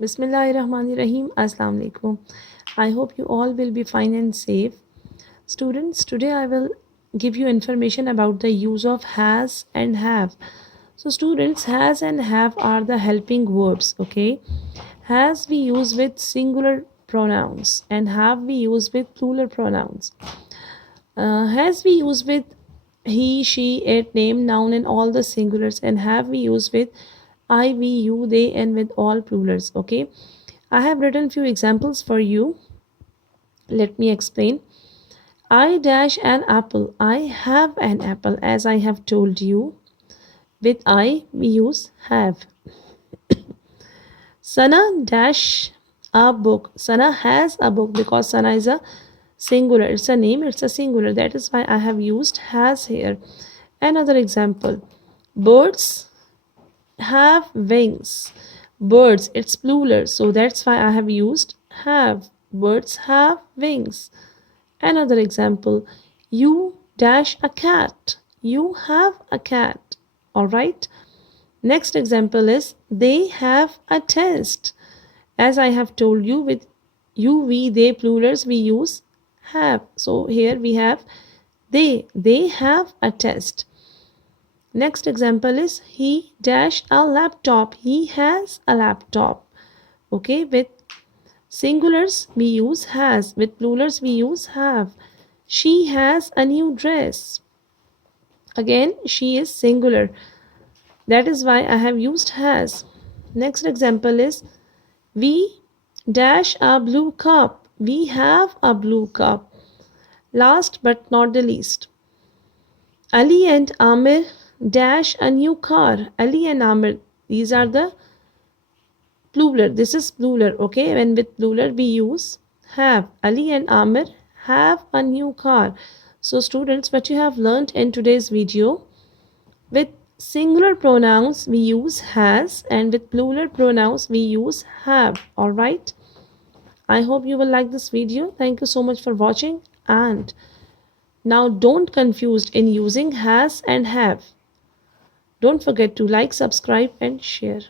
Bismillahirrahmanirrahim. Assalamu alaikum. I hope you all will be fine and safe. Students, today I will give you information about the use of has and have. So, students, has and have are the helping verbs, okay? Has we use with singular pronouns and have we use with plural pronouns. Has we use with he, she, it, name, noun, and all the singulars, and have we use with I, we, you, they, and with all plurals. Okay, I have written few examples for you. Let me explain. I dash an apple. I have an apple, as I have told you. With I, we use have. Sana dash a book. Sana has a book because Sana is a singular. It's a name, it's a singular. That is why I have used has here. Another example. Birds have wings. Birds, it's plural, so that's why I have used have. Birds have wings. Another example. You dash a cat. You have a cat. All right. Next example is they have a test. As I have told you, with you, we, they plurals, we use have. So here we have they have a test. Next example is he dash a laptop. He has a laptop. Okay, with singulars we use has, with plurals we use have. She has a new dress. Again, she is singular. That is why I have used has. Next example is we dash a blue cup. We have a blue cup. Last but not the least, Ali and Amir dash a new car. Ali and Amir, these are the plural. This is plural, okay? When with plural we use have. Ali and Amir have a new car. So students, what you have learned in today's video, with singular pronouns we use has and with plural pronouns we use have. All right? I hope you will like this video. Thank you so much for watching, and now don't confuse in using has and have. Don't forget to like, subscribe and share.